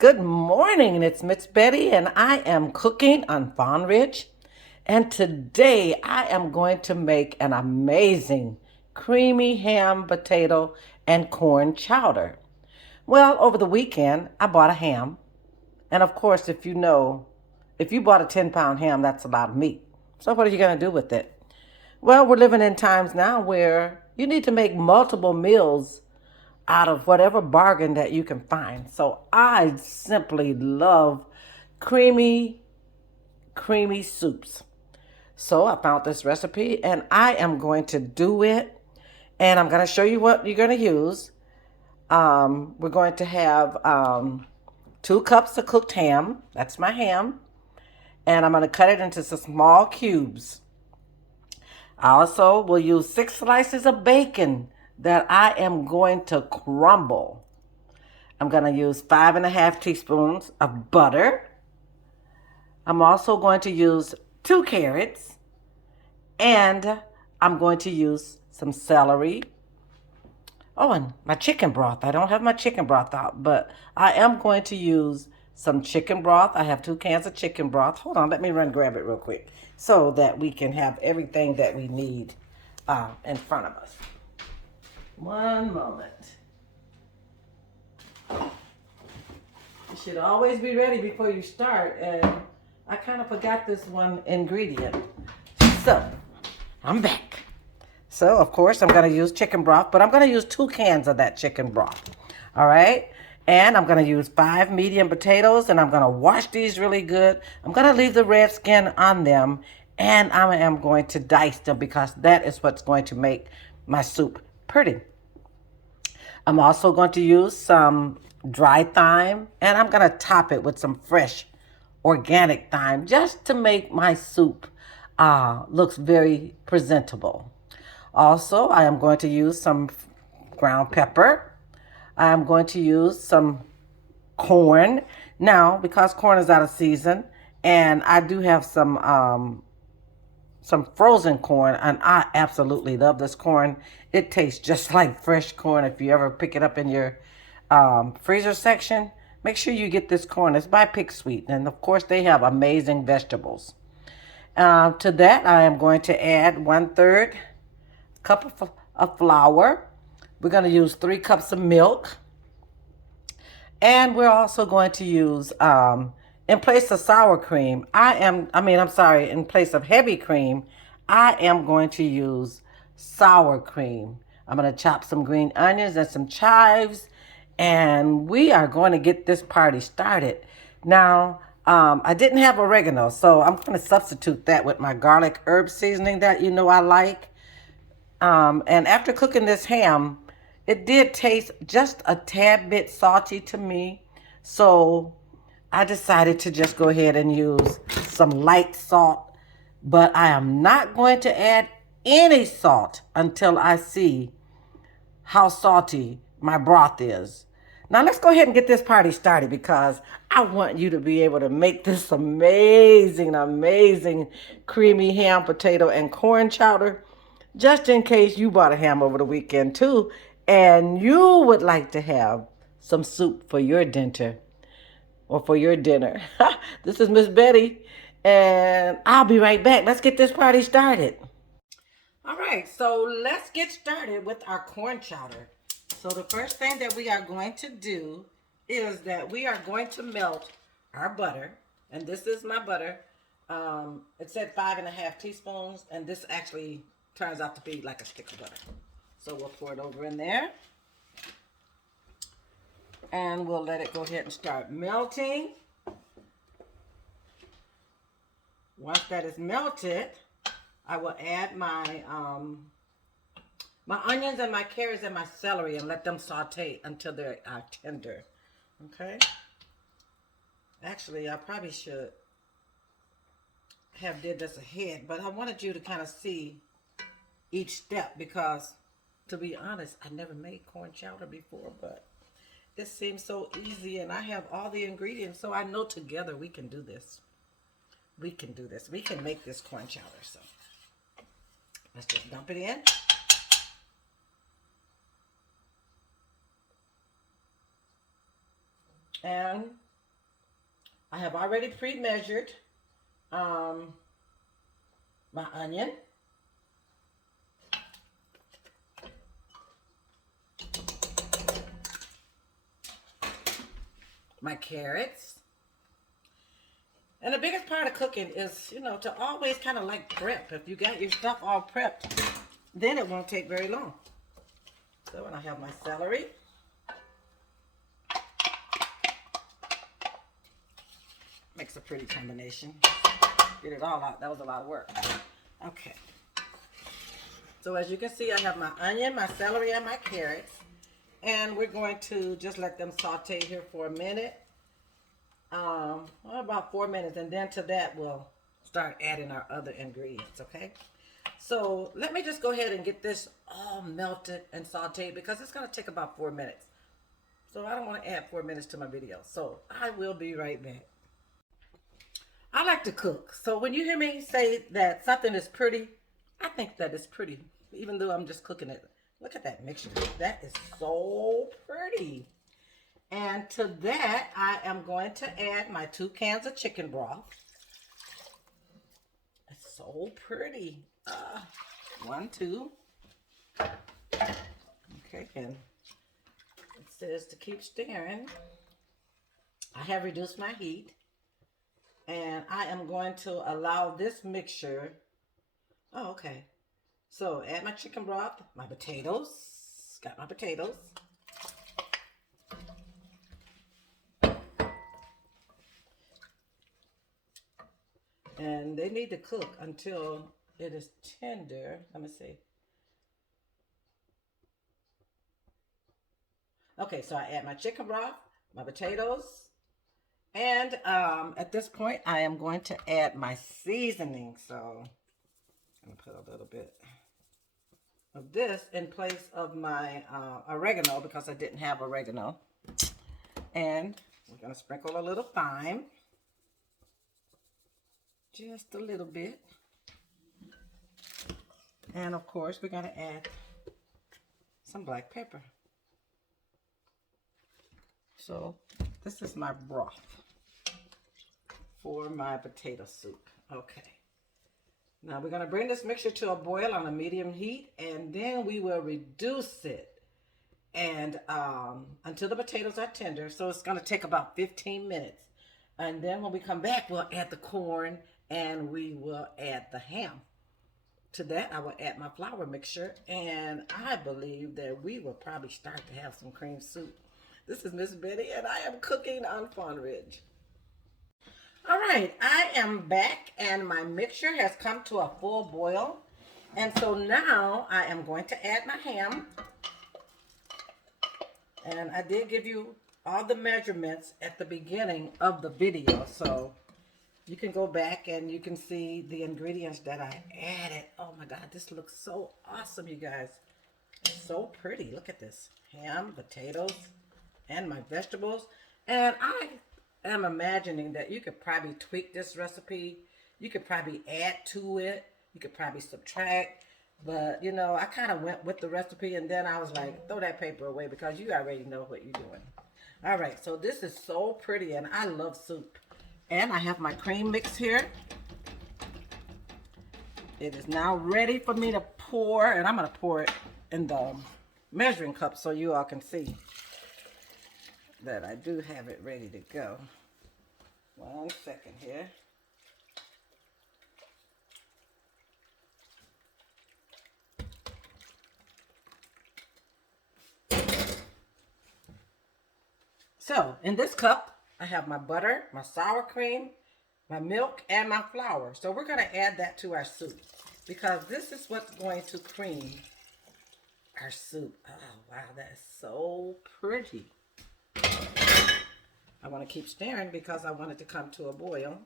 Good morning, it's Miss Betty, and I am cooking on Fawn Ridge. And today I am going to make an amazing creamy ham, potato, and corn chowder. Well, over the weekend, I bought a ham. And of course, if you bought a 10-pound ham, that's a lot of meat. So, what are you going to do with it? Well, we're living in times now where you need to make multiple meals out of whatever bargain that you can find. So I simply love creamy, creamy soups. So I found this recipe and I am going to do it. And I'm going to show you what you're going to use. We're going to have 2 cups of cooked ham. That's my ham. And I'm going to cut it into some small cubes. I also will use 6 slices of bacon that I am going to crumble. I'm going to use 5.5 teaspoons of butter. I'm also going to use 2 carrots, and I'm going to use some celery. Oh, and my chicken broth. I don't have my chicken broth out, but I am going to use some chicken broth. I have 2 cans of chicken broth. Hold on, let me run grab it real quick so that we can have everything that we need in front of us. One moment. You should always be ready before you start, and I kind of forgot this one ingredient. So, I'm back. So, of course, I'm going to use chicken broth, but I'm going to use 2 cans of that chicken broth. All right? And I'm going to use 5 medium potatoes, and I'm going to wash these really good. I'm going to leave the red skin on them, and I am going to dice them because that is what's going to make my soup pretty. I'm also going to use some dry thyme, and I'm going to top it with some fresh organic thyme just to make my soup looks very presentable. Also, I am going to use some ground pepper. I am going to use some corn. Now, because corn is out of season, and I do have some frozen corn, and I absolutely love this corn. It tastes just like fresh corn. If you ever pick it up in your freezer section, make sure you get this corn. It's by Pick Sweet, and of course they have amazing vegetables. To that, I am going to add 1/3 cup of flour. We're going to use 3 cups of milk, and we're also going to use in place of sour cream, in place of heavy cream, I am going to use sour cream. I'm going to chop some green onions and some chives, and we are going to get this party started. Now, I didn't have oregano, so I'm going to substitute that with my garlic herb seasoning that you know I like. And after cooking this ham, it did taste just a tad bit salty to me. So I decided to just go ahead and use some light salt. But I am not going to add any salt until I see how salty my broth is. Now let's go ahead and get this party started because I want you to be able to make this amazing, amazing creamy ham, potato, and corn chowder. Just in case you bought a ham over the weekend too, and you would like to have some soup for your dinner or for your dinner. This is Miss Betty, and I'll be right back. Let's get this party started. All right, so let's get started with our corn chowder. So the first thing that we are going to do is that we are going to melt our butter, and this is my butter. It said 5.5 teaspoons, and this actually turns out to be like a stick of butter. So we'll pour it over in there, and we'll let it go ahead and start melting. Once that is melted, I will add my onions and my carrots and my celery and let them saute until they're tender. Okay. Actually, I probably should have did this ahead, but I wanted you to kind of see each step because, to be honest, I never made corn chowder before, but it seems so easy, and I have all the ingredients, so I know together we can do this. We can do this. We can make this corn chowder. So let's just dump it in. And I have already pre-measured my onion, my carrots. And the biggest part of cooking is, you know, to always kind of like prep. If you got your stuff all prepped, then it won't take very long. So when I have my celery, makes a pretty combination. Get it all out. That was a lot of work. Okay. So as you can see, I have my onion, my celery, and my carrots. And we're going to just let them saute here for a minute. About 4 minutes. And then to that, we'll start adding our other ingredients, okay? So let me just go ahead and get this all melted and sauteed because it's going to take about 4 minutes. So I don't want to add 4 minutes to my video. So I will be right back. I like to cook. So when you hear me say that something is pretty, I think that it's pretty, even though I'm just cooking it. Look at that mixture. That is so pretty. And to that, I am going to add my 2 cans of chicken broth. It's so pretty. 1, 2. Okay, and it says to keep stirring. I have reduced my heat. And I am going to allow this mixture. Oh, okay. So add my chicken broth, my potatoes. Got my potatoes. And they need to cook until it is tender. Let me see. Okay, so I add my chicken broth, my potatoes. And at this point, I am going to add my seasoning. So I'm going to put a little bit of this in place of my oregano because I didn't have oregano. And we're going to sprinkle a little thyme. Just a little bit. And of course, we're going to add some black pepper. So this is my broth for my potato soup. Okay. Now we're going to bring this mixture to a boil on a medium heat, and then we will reduce it and until the potatoes are tender. So it's going to take about 15 minutes. And then when we come back, we'll add the corn and we will add the ham. To that, I will add my flour mixture, and I believe that we will probably start to have some cream soup. This is Miss Betty, and I am cooking on Fawn Ridge. All right, I am back, and my mixture has come to a full boil. And so now I am going to add my ham. And I did give you all the measurements at the beginning of the video, so you can go back and you can see the ingredients that I added. Oh my God, this looks so awesome, you guys. It's so pretty. Look at this. Ham, potatoes, and my vegetables. And I am imagining that you could probably tweak this recipe. You could probably add to it. You could probably subtract. But, you know, I kind of went with the recipe, and then I was like, throw that paper away because you already know what you're doing. All right, so this is so pretty, and I love soup. And I have my cream mix here. It is now ready for me to pour, and I'm going to pour it in the measuring cup so you all can see that I do have it ready to go. 1 second here. So, in this cup, I have my butter, my sour cream, my milk, and my flour. So we're going to add that to our soup because this is what's going to cream our soup. Oh, wow, that is so pretty. I want to keep stirring because I want it to come to a boil.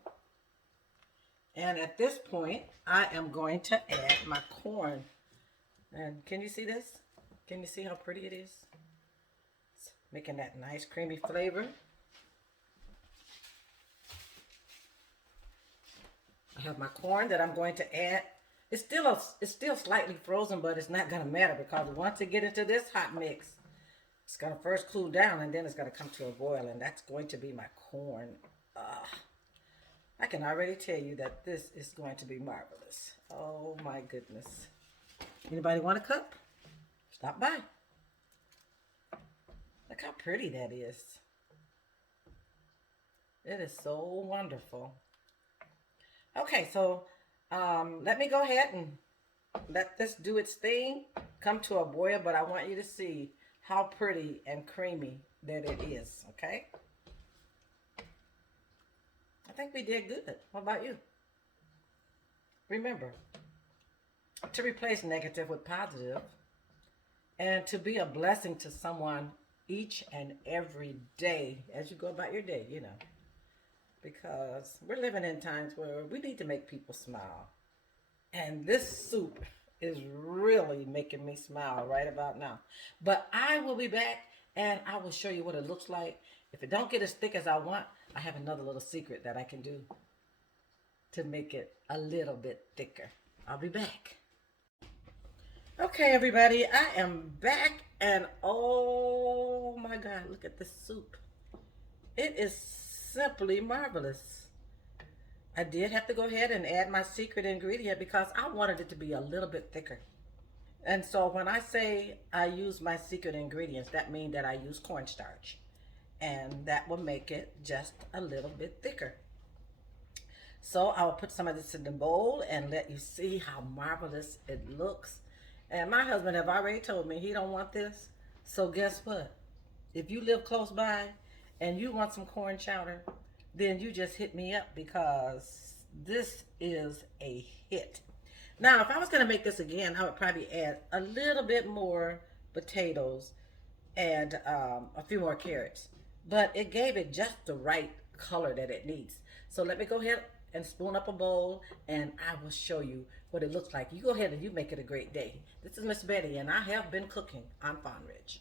And at this point, I am going to add my corn. And can you see this? Can you see how pretty it is? It's making that nice creamy flavor. I have my corn that I'm going to add. It's still slightly frozen, but it's not going to matter because once it gets into this hot mix, it's going to first cool down and then it's going to come to a boil, and that's going to be my corn. I can already tell you that this is going to be marvelous. Oh my goodness. Anybody want a cup? Stop by. Look how pretty that is. It is so wonderful. Okay, so let me go ahead and let this do its thing, come to a boil, but I want you to see how pretty and creamy that it is, okay? I think we did good. What about you? Remember, to replace negative with positive and to be a blessing to someone each and every day as you go about your day, you know, because we're living in times where we need to make people smile. And this soup is really making me smile right about now. But I will be back and I will show you what it looks like. If it don't get as thick as I want, I have another little secret that I can do to make it a little bit thicker. I'll be back. Okay, everybody, I am back and oh my God, look at this soup. It is simply marvelous. I did have to go ahead and add my secret ingredient because I wanted it to be a little bit thicker. And so when I say I use my secret ingredients, that means that I use cornstarch. And that will make it just a little bit thicker. So I will put some of this in the bowl and let you see how marvelous it looks. And my husband have already told me he don't want this. So guess what? If you live close by and you want some corn chowder, then you just hit me up because this is a hit. Now, if I was going to make this again, I would probably add a little bit more potatoes and a few more carrots. But it gave it just the right color that it needs. So let me go ahead and spoon up a bowl and I will show you what it looks like. You go ahead and you make it a great day. This is Miss Betty and I have been cooking on Farm Ridge.